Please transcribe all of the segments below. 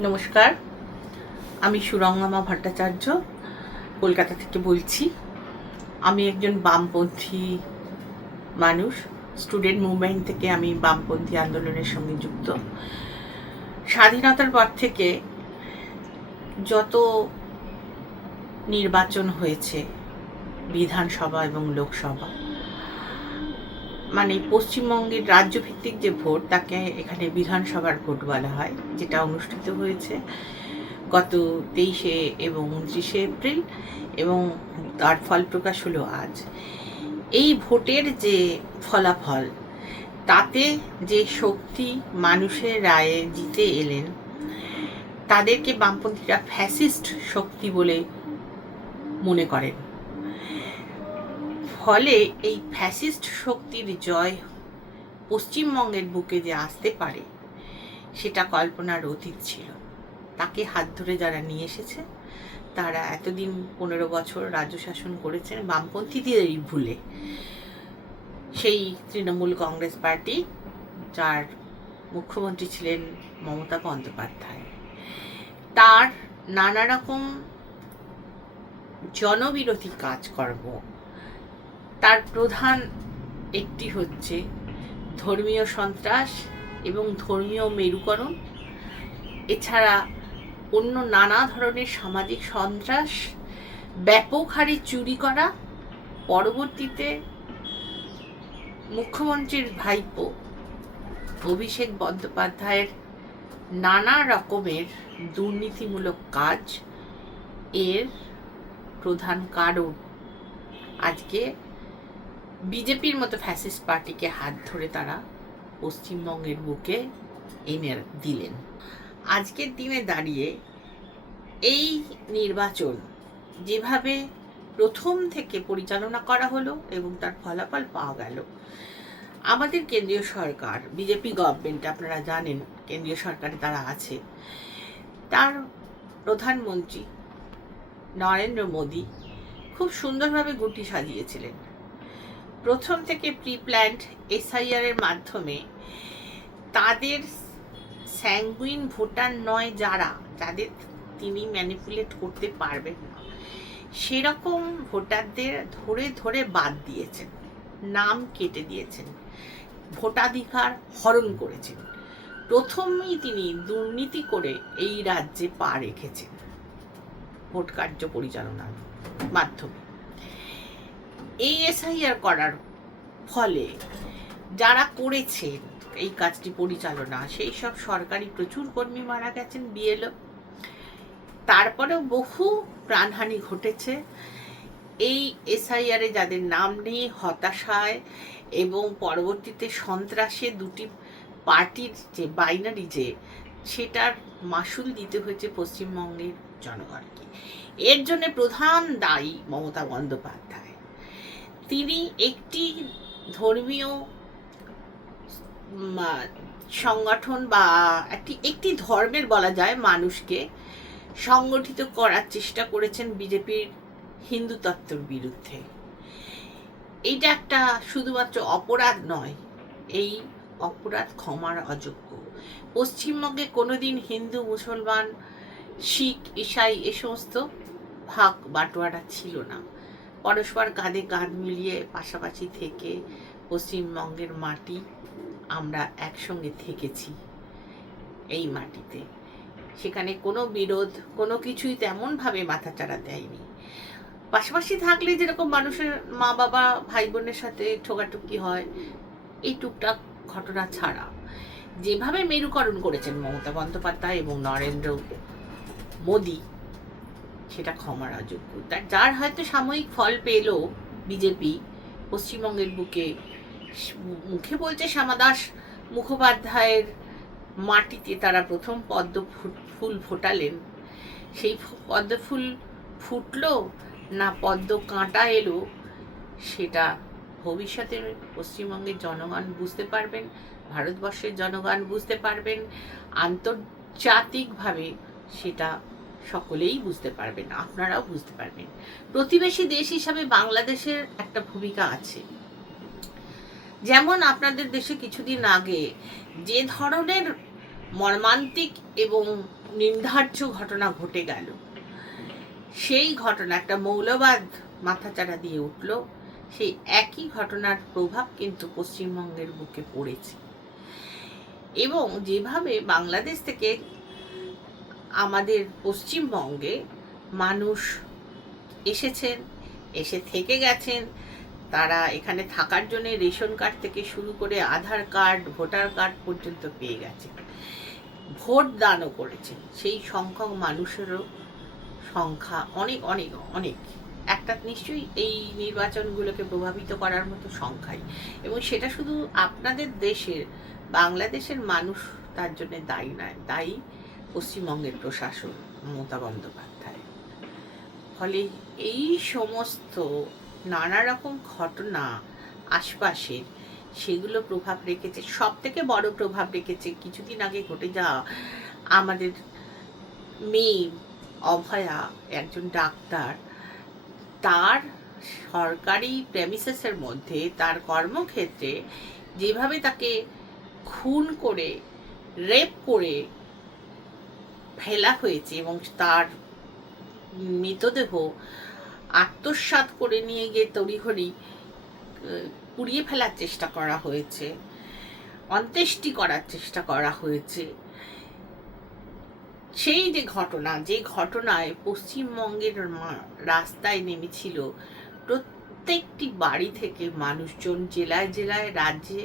নমস্কার, আমি সুরঙ্গমা ভট্টাচার্য কলকাতা থেকে বলছি। আমি একজন বামপন্থী মানুষ। স্টুডেন্ট মুভমেন্ট থেকে আমি বামপন্থী আন্দোলনের সঙ্গে যুক্ত। স্বাধীনতার পর থেকে যত নির্বাচন হয়েছে, বিধানসভা এবং লোকসভা, মানে পশ্চিমবঙ্গের রাজ্যভিত্তিক যে ভোট, তাকে এখানে বিধানসভার ভোট বলা হয়, যেটা অনুষ্ঠিত হয়েছে গত 23 এবং 29 এপ্রিল, এবং তার ফল প্রকাশ হলো আজ। এই ভোটের যে ফলাফল, তাতে যে শক্তি মানুষের রায়ে জিতে এলেন, তাদেরকে বামপন্থীরা ফ্যাসিস্ট শক্তি বলে মনে করেন। ফলে এই ফ্যাসিস্ট শক্তির জয় পশ্চিমবঙ্গের বুকে যে আসতে পারে, সেটা কল্পনার অতীত ছিল। তাকে হাত ধরে যারা নিয়ে এসেছে, তারা এতদিন 15 বছর রাজ্য শাসন করেছেন বামপন্থীদেরই ভুলে। সেই তৃণমূল কংগ্রেস পার্টি, যার মুখ্যমন্ত্রী ছিলেন মমতা বন্দ্যোপাধ্যায়, তার নানা রকম জনবিরোধী কাজকর্ম, তার প্রধান একটি হচ্ছে ধর্মীয় সন্ত্রাস এবং ধর্মীয় মেরুকরণ, এছাড়া অন্য নানা ধরনের সামাজিক সন্ত্রাস, ব্যাপক হারে চুরি করা, পরবর্তীতে মুখ্যমন্ত্রীর ভাইপো অভিষেক বন্দ্যোপাধ্যায়ের নানা রকমের দুর্নীতিমূলক কাজ। এর প্রধান কারণ আজকে বিজেপির মতো ফ্যাসিস্ট পার্টিকে হাত ধরে তারা পশ্চিমবঙ্গের বুকে এনে দিলেন। আজকের দিনে দাঁড়িয়ে এই নির্বাচন যেভাবে প্রথম থেকে পরিচালনা করা হলো এবং তার ফলাফল পাওয়া গেল, আমাদের কেন্দ্রীয় সরকার, বিজেপি গভর্নমেন্ট, আপনারা জানেন কেন্দ্রীয় সরকারে তারা আছে, তার প্রধানমন্ত্রী নরেন্দ্র মোদী খুব সুন্দরভাবে গুটি সাজিয়েছিলেন। প্রথম থেকে প্রি প্ল্যান্ড এসআইআর এর মাধ্যমে তাদের স্যাঙ্গুইন ভোটার নয় যাদের তিনি ম্যানিপুলেট করতে পারবেন না, সেরকম ভোটারদের ধরে ধরে বাদ দিয়েছেন, নাম কেটে দিয়েছেন, ভোটাধিকার হরণ করেছেন। প্রথমেই তিনি দুর্নীতি করে এই রাজ্যে পা রেখেছেন ভোট কার্য পরিচালনার মাধ্যমে। এই এসআইআর করার ফলে যারা করেছেন এই কাজটি পরিচালনা, সেই সব সরকারি প্রচুর কর্মী মারা গেছেন, বিএলও। তারপরেও বহু প্রাণহানি ঘটেছে এই এসআইআরে যাদের নাম নেই, হতাশায় এবং পরবর্তীতে সন্ত্রাসে দুটি পার্টির যে বাইনারি, সেটার মাসুল দিতে হয়েছে পশ্চিমবঙ্গের জনগণকে। এর জন্য প্রধান দায়ী মমতা বন্দ্যোপাধ্যায়। তিনি একটি ধর্মীয় সংগঠন বা একটি ধর্মের বলা যায় মানুষকে সংগঠিত করার চেষ্টা করেছেন বিজেপির হিন্দু তত্ত্বের বিরুদ্ধে। এইটা একটা শুধুমাত্র অপরাধ নয়, এই অপরাধ ক্ষমার অযোগ্য। পশ্চিমবঙ্গে কোনোদিন হিন্দু, মুসলমান, শিখ, ইসাই এ সমস্ত ভাগ বাটোয়ারা ছিল না। পরস্পর কাঁধে কাঁধ মিলিয়ে পাশাপাশি থেকে পশ্চিমবঙ্গের মাটি আমরা একসঙ্গে থেকেছি। এই মাটিতে সেখানে কোনো বিরোধ, কোনো কিছুই তেমনভাবে মাথাচাড়া দেয়নি। পাশাপাশি থাকলে যেরকম মানুষের মা বাবা ভাই বোনের সাথে ঠোকাঠুকি হয়, এই টুকটাক ঘটনা ছাড়া যেভাবে মেরুকরণ করেছেন মমতা বন্দ্যোপাধ্যায় এবং নরেন্দ্র মোদী, সেটা ক্ষমার অযোগ্য। যার হয়তো সাময়িক ফল পেল বিজেপি পশ্চিমবঙ্গের বুকে। মুখে বলছে শ্যামাদাস মুখোপাধ্যায়ের মাটিতে তারা প্রথম পদ্ম ফুল ফোটালেন। সেই পদ্ম ফুল ফুটলো না পদ্ম কাঁটা এলো, সেটা ভবিষ্যতে পশ্চিমবঙ্গের জনগণ বুঝতে পারবেন, ভারতবর্ষের জনগণ বুঝতে পারবেন, আন্তর্জাতিকভাবে সেটা সকলেই বুঝতে পারবেন, আপনারাও বুঝতে পারবেন। প্রতিবেশী দেশ হিসাবে বাংলাদেশের একটা ভূমিকা আছে। যেমন আপনাদের দেশে কিছুদিন আগে যে ধরনের মর্মান্তিক এবং নির্ধার্য ঘটনা ঘটে গেল, সেই ঘটনা একটা মৌলবাদ মাথাচাড়া দিয়ে উঠল, সেই একই ঘটনার প্রভাব কিন্তু পশ্চিমবঙ্গের বুকে পড়েছে। এবং যেভাবে বাংলাদেশ থেকে আমাদের পশ্চিমবঙ্গে মানুষ এসেছেন, এসে থেকে গেছেন, তারা এখানে থাকার জন্য রেশন কার্ড থেকে শুরু করে আধার কার্ড, ভোটার কার্ড পর্যন্ত পেয়ে গেছে, ভোট দানও করেছে, সেই সংখ্যক মানুষেরও সংখ্যা অনেক অনেক অনেক, একটা নিশ্চয়ই এই নির্বাচনগুলোকে প্রভাবিত করার মতো সংখ্যাই। এবং সেটা শুধু আপনাদের দেশের, বাংলাদেশের মানুষ তার জন্য দায়ী নয়, দায়ী পশ্চিমবঙ্গের প্রশাসন, মমতা বন্দ্যোপাধ্যায়। ফলে এই সমস্ত নানা রকম ঘটনা আশপাশের, সেগুলো প্রভাব রেখেছে। সব থেকে বড় প্রভাব রেখেছে কিছুদিন আগে ঘটে যাওয়া আমাদের মেয়ে অভয়া, একজন ডাক্তার, তার সরকারি প্রেমিসেসের মধ্যে, তার কর্মক্ষেত্রে যেভাবে তাকে খুন করে, রেপ করে ফেলা হয়েছে এবং তার মৃতদেহ আত্মসাৎ করে নিয়ে গিয়ে তড়িঘড়ি পুড়িয়ে ফেলার চেষ্টা করা হয়েছে, অন্ত্যেষ্টি করার চেষ্টা করা হয়েছে। সেই যে ঘটনা, যে ঘটনায় পশ্চিমবঙ্গের রাস্তায় নেমেছিল প্রত্যেকটি বাড়ি থেকে মানুষজন, জেলায় জেলায়, রাজ্যে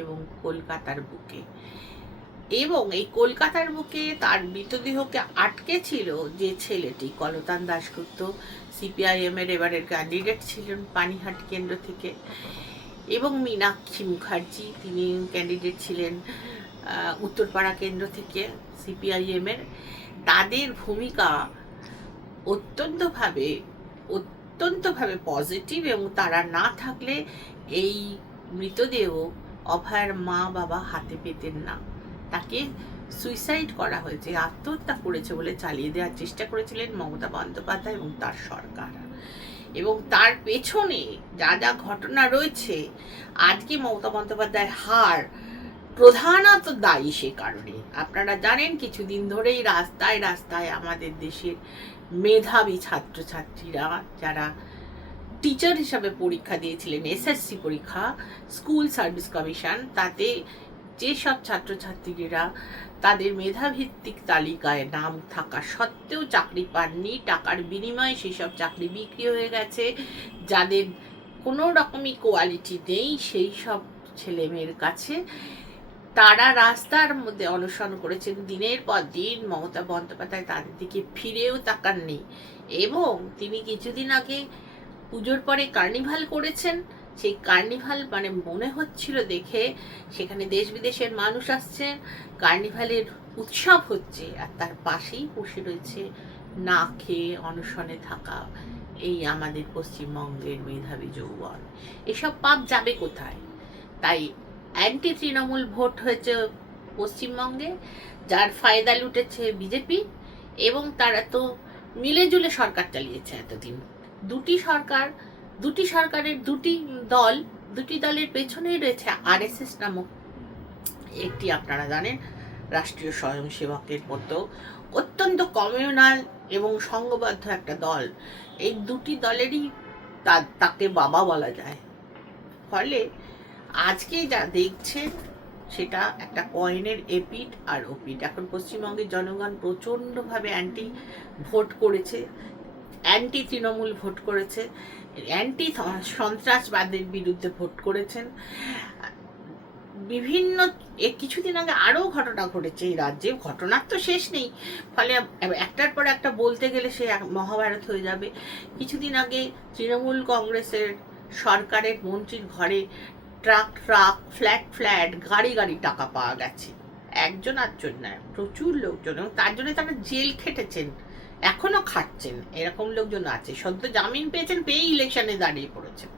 এবং কলকাতার বুকে। এবং এই কলকাতার বুকে তার মৃতদেহকে আটকে ছিল যে ছেলেটি, কলতান দাশগুপ্ত, সিপিআইএম এর এবারের ক্যান্ডিডেট ছিলেন পানিহাট কেন্দ্র থেকে, এবং মীনাক্ষী মুখার্জি, তিনি ক্যান্ডিডেট ছিলেন উত্তরপাড়া কেন্দ্র থেকে সিপিআইএম এর। তাদের ভূমিকা অত্যন্তভাবে পজিটিভ, এবং তারা না থাকলে এই মৃতদেহ অভয়ার মা বাবা হাতে পেতেন না। তাকে সুইসাইড করা হয়েছে, আত্মহত্যা করেছে বলে চালিয়ে দেওয়ার চেষ্টা করেছিলেন মমতা বন্দ্যোপাধ্যায় এবং তার সরকার। এবং তার পেছনে যা যা ঘটনা রয়েছে, আজকে মমতা বন্দ্যোপাধ্যায়ের হার প্রধানত দায়ী সে কারণে। আপনারা জানেন কিছুদিন ধরেই রাস্তায় রাস্তায় আমাদের দেশের মেধাবী ছাত্রছাত্রীরা, যারা টিচার হিসাবে পরীক্ষা দিয়েছিলেন, এসএসসি পরীক্ষা, স্কুল সার্ভিস কমিশন, তাতে যেসব ছাত্রছাত্রীরা তাদের মেধাভিত্তিক তালিকায় নাম থাকা সত্ত্বেও চাকরি পাননি, টাকার বিনিময়ে সেসব চাকরি বিক্রি হয়ে গেছে, যাদের কোনো রকমই কোয়ালিটি নেই, সেই সব ছেলেমেয়ের কাছে তারা রাস্তার মধ্যে অনশন করেছেন দিনের পর দিন। মমতা বন্দ্যোপাধ্যায় তাদের দিকে ফিরেও তাকাননি। এবং তিনি কিছুদিন আগে পুজোর পরে কার্নিভাল করেছেন। সেই কার্নিভাল মানে মনে হচ্ছিল দেখে সেখানে দেশ বিদেশের মানুষ আসছেন, কার্নিভালের উৎসব হচ্ছে, আর তার পাশেই বসে রয়েছে না খেয়ে অনশনে থাকা এই আমাদের পশ্চিমবঙ্গের মেধাবী যৌবন। এসব পাপ যাবে কোথায়? তাই অ্যান্টি তৃণমূল ভোট হয়েছে পশ্চিমবঙ্গে, যার ফায়দা লুটেছে বিজেপি। এবং তারা তো মিলেজুলে সরকার চালিয়েছে এতদিন। দুটি সরকারের দুটি দলের পেছনেই রয়েছে আরএসএস নামক একটি, আপনারা জানেন, রাষ্ট্রীয় স্বয়ংসেবকের মতো অত্যন্ত কমিউনাল এবং সংঘবদ্ধ একটা দল। এই দুটি দলেরই তাকে বাবা বলা যায়। ফলে আজকে যা দেখছেন সেটা একটা কয়েনের এপিট আর ওপিট। এখন পশ্চিমবঙ্গের জনগণ প্রচণ্ডভাবে অ্যান্টি ভোট করেছে, অ্যান্টি তৃণমূল ভোট করেছে, অ্যান্টি সন্ত্রাসবাদের বিরুদ্ধে ভোট করেছেন। বিভিন্ন কিছুদিন আগে আরও ঘটনা ঘটেছে এই রাজ্যে, ঘটনার তো শেষ নেই, ফলে একটার পর একটা বলতে গেলে সে মহাভারত হয়ে যাবে। কিছুদিন আগে তৃণমূল কংগ্রেসের সরকারের মন্ত্রীর ঘরে ট্রাক ফ্ল্যাট গাড়ি টাকা পাওয়া গেছে, একজন আধজন নয়, প্রচুর লোকজন, এবং তার জন্য তারা জেল খেটেছেন, এখনো খাটছেন, এরকম লোকজন আছে। সদ্য জামিন পেয়েছেন, পেয়ে ইলেকশনে দাঁড়িয়ে পড়েছেন।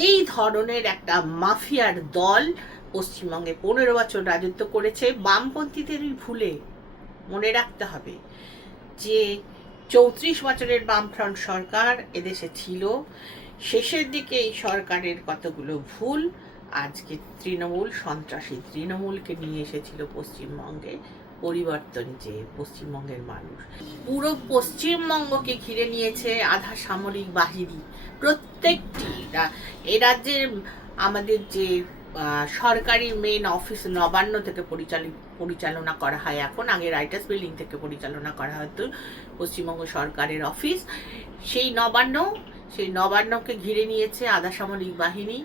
এই ধরনের একটা মাফিয়ার দল পশ্চিমবঙ্গে 15 বছর রাজত্ব করেছে। বামপন্থীদেরই ভুলে মনে রাখতে হবে যে 34 বছরের বামফ্রন্ট সরকার এদেশে ছিল, শেষের দিকে এই সরকারের কতগুলো ভুল আজকে তৃণমূল সন্ত্রাসী তৃণমূলকে নিয়ে এসেছিল পশ্চিমবঙ্গে পরিবর্তন চেয়ে পশ্চিমবঙ্গের মানুষ। পুরো পশ্চিমবঙ্গকে ঘিরে নিয়েছে আধা সামরিক বাহিনী। প্রত্যেকটি এ রাজ্যের আমাদের যে সরকারি মেন অফিস নবান্ন থেকে পরিচালনা করা হয় এখন, আগে রাইটার্স বিল্ডিং থেকে পরিচালনা করা হতো পশ্চিমবঙ্গ সরকারের অফিস, সেই নবান্নকে ঘিরে নিয়েছে আধা সামরিক বাহিনী।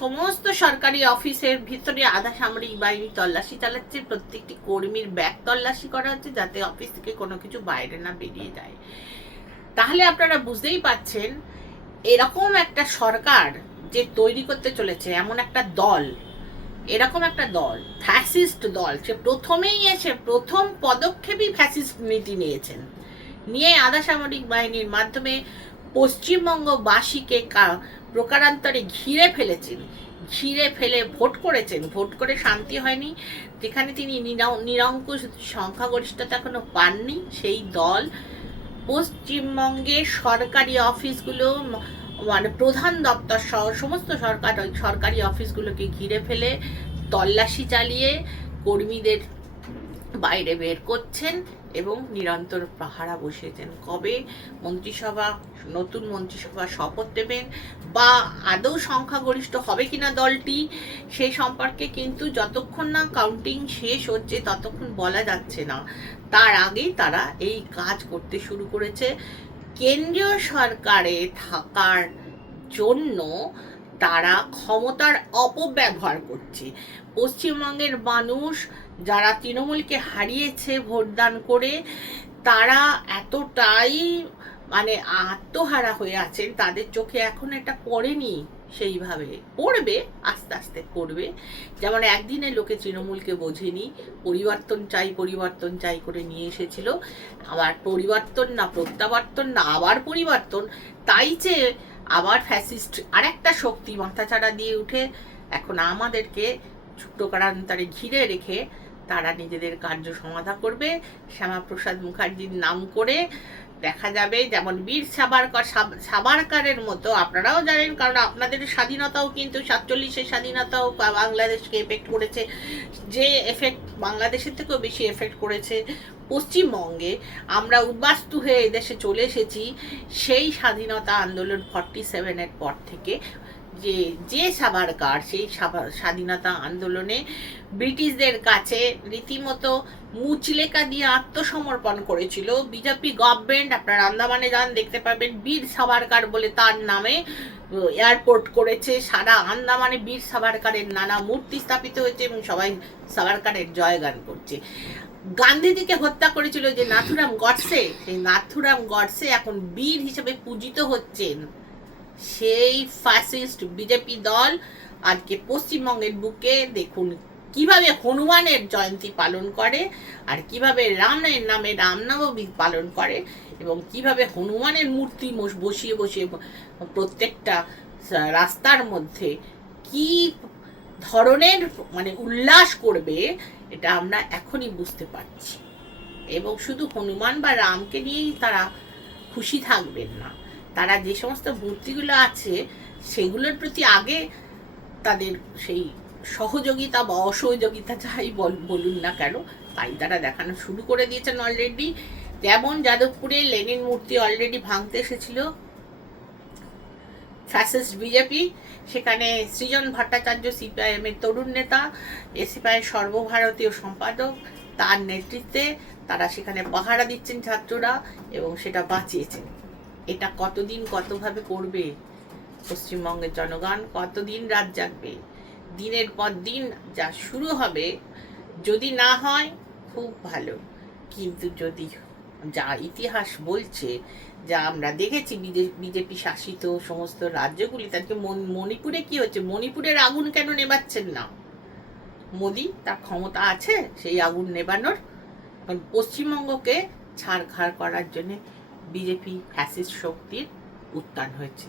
সমস্ত সরকারি অফিসের ভিতরে আধা সামরিক বাহিনী তল্লাশি চালাচ্ছে, প্রত্যেকটি কর্মীর ব্যাগ তল্লাশি করা হচ্ছে যাতে অফিস থেকে কোনো কিছু বাইরে না বেরিয়ে যায়। তাহলে আপনারা বুঝতেই পাচ্ছেন এরকম একটা সরকার যে তৈরি করতে চলেছে, এমন একটা দল, এরকম একটা দল, ফ্যাসিস্ট দল, সে প্রথমেই এসে প্রথম পদক্ষেপই ফ্যাসিস্ট নীতি নিয়েছেন, নিয়ে আধা সামরিক বাহিনীর মাধ্যমে পশ্চিমবঙ্গবাসীকে প্রকারান্তরে ঘিরে ফেলেছেন, ঘিরে ফেলে ভোট করেছেন। ভোট করে শান্তি হয়নি, যেখানে তিনি নিরঙ্কুশ সংখ্যাগরিষ্ঠতা এখনো পাননি, সেই দল পশ্চিমবঙ্গের সরকারি অফিসগুলো মানে প্রধান দপ্তর সহ সমস্ত সরকারি অফিসগুলোকে ঘিরে ফেলে তল্লাশি চালিয়ে কর্মীদের বাইরে বের করছেন এবং নিরন্তর পাহারা বসিয়েছেন। কবে নতুন মন্ত্রিসভা শপথ দেবেন বা আদৌ সংখ্যাগরিষ্ঠ হবে কিনা দলটি, সেই সম্পর্কে কিন্তু যতক্ষণ না কাউন্টিং শেষ হচ্ছে ততক্ষণ বলা যাচ্ছে না। তার আগেই তারা এই কাজ করতে শুরু করেছে। কেন্দ্রীয় সরকারে থাকার জন্য তারা ক্ষমতার অপব্যবহার করছে। পশ্চিমবঙ্গের মানুষ যারা তৃণমূলকে হারিয়েছে ভোটদান করে, তারা এতটাই মানে আত্মহারা হয়ে আছেন, তাদের চোখে এখন এটা পড়েনি, সেইভাবে পড়বে, আস্তে আস্তে পড়বে। যেমন একদিনে লোকে তৃণমূলকে বোঝেনি, পরিবর্তন চাই করে নিয়ে এসেছিল, আবার পরিবর্তন না প্রত্যাবর্তন না আবার পরিবর্তন, তাই চেয়ে আবার ফ্যাসিস্ট আরেকটা শক্তি মাথাচাড়া দিয়ে উঠে এখন আমাদেরকে প্রকারান্তরে ঘিরে রেখে তারা নিজেদের কার্য সমাধা করবে। শ্যামাপ্রসাদ মুখার্জির নাম করে দেখা যাবে যেমন বীর সাভারকারের মতো, আপনারাও জানেন কারণ আপনাদের স্বাধীনতাও কিন্তু 47-এর স্বাধীনতাও বাংলাদেশকে এফেক্ট করেছে, যে এফেক্ট বাংলাদেশের থেকেও বেশি এফেক্ট করেছে পশ্চিমবঙ্গে। আমরা উদ্বাস্তু হয়ে এদেশে চলে এসেছি সেই স্বাধীনতা আন্দোলন 47-এর পর থেকে। যে সাভারকার সেই স্বাধীনতা আন্দোলনে ব্রিটিশদের কাছে রীতিমতো মুচলেকা দিয়ে আত্মসমর্পণ করেছিল বিজেপি গভর্নমেন্ট। আপনার আন্দামানে যান দেখতে পাবেন বীর সাভারকার বলে তার নামে এয়ারপোর্ট করেছে, সারা আন্দামানে বীর সাভারকারের নানা মূর্তি স্থাপিত হয়েছে এবং সবাই সাভারকারের জয়গান করছে। গান্ধীজিকে হত্যা করেছিল যে নাথুরাম গডসে, সেই নাথুরাম গডসে এখন বীর হিসেবে পূজিত হচ্ছেন। সেই ফ্যাসিস্ট বিজেপি দল আজকে পশ্চিমবঙ্গের বুকে দেখুন কিভাবে হনুমানের জয়ন্তী পালন করে, আর কিভাবে রামের নামে রামনবমী পালন করে, এবং কিভাবে হনুমানের মূর্তি বসিয়ে বসিয়ে প্রত্যেকটা রাস্তার মধ্যে কি ধরনের মানে উল্লাস করবে, এটা আমরা এখনই বুঝতে পারছি। এবং শুধু হনুমান বা রামকে নিয়েই তারা খুশি থাকবেন না, তারা যে সমস্ত মূর্তিগুলো আছে সেগুলোর প্রতি আগে তাদের সেই সহযোগিতা বা অসহযোগিতা যাই বলুন না কেন, তাই তারা দেখানো শুরু করে দিয়েছেন অলরেডি। যেমন যাদবপুরে লেনিন মূর্তি অলরেডি ভাঙতে এসেছিল ফ্যাসিস্ট বিজেপি, সেখানে সৃজন ভট্টাচার্য সিপিআইএম এর তরুণ নেতা, এসিপিআই সর্বভারতীয় সম্পাদক, তার নেতৃত্বে তারা সেখানে পাহারা দিচ্ছেন ছাত্ররা এবং সেটা বাঁচিয়েছেন। এটা কতদিন কতভাবে করবে পশ্চিমবঙ্গের জনগণ, কতদিন রাত জাগবে? দিনের পর দিন যা শুরু হবে, যদি না হয় খুব ভালো, কিন্তু যদি যা ইতিহাস বলছে, যা আমরা দেখেছি বিজেপি শাসিত সমস্ত রাজ্যগুলি, তাদেরকে মণিপুরে কি হচ্ছে, মণিপুরের আগুন কেন নেবাচ্ছেন না মোদি? তার ক্ষমতা আছে সেই আগুন নেবানোর। পশ্চিমবঙ্গকে ছাড়খাড় করার জন্য বিজেপি ফ্যাসিস্ট শক্তির উত্থান হয়েছে।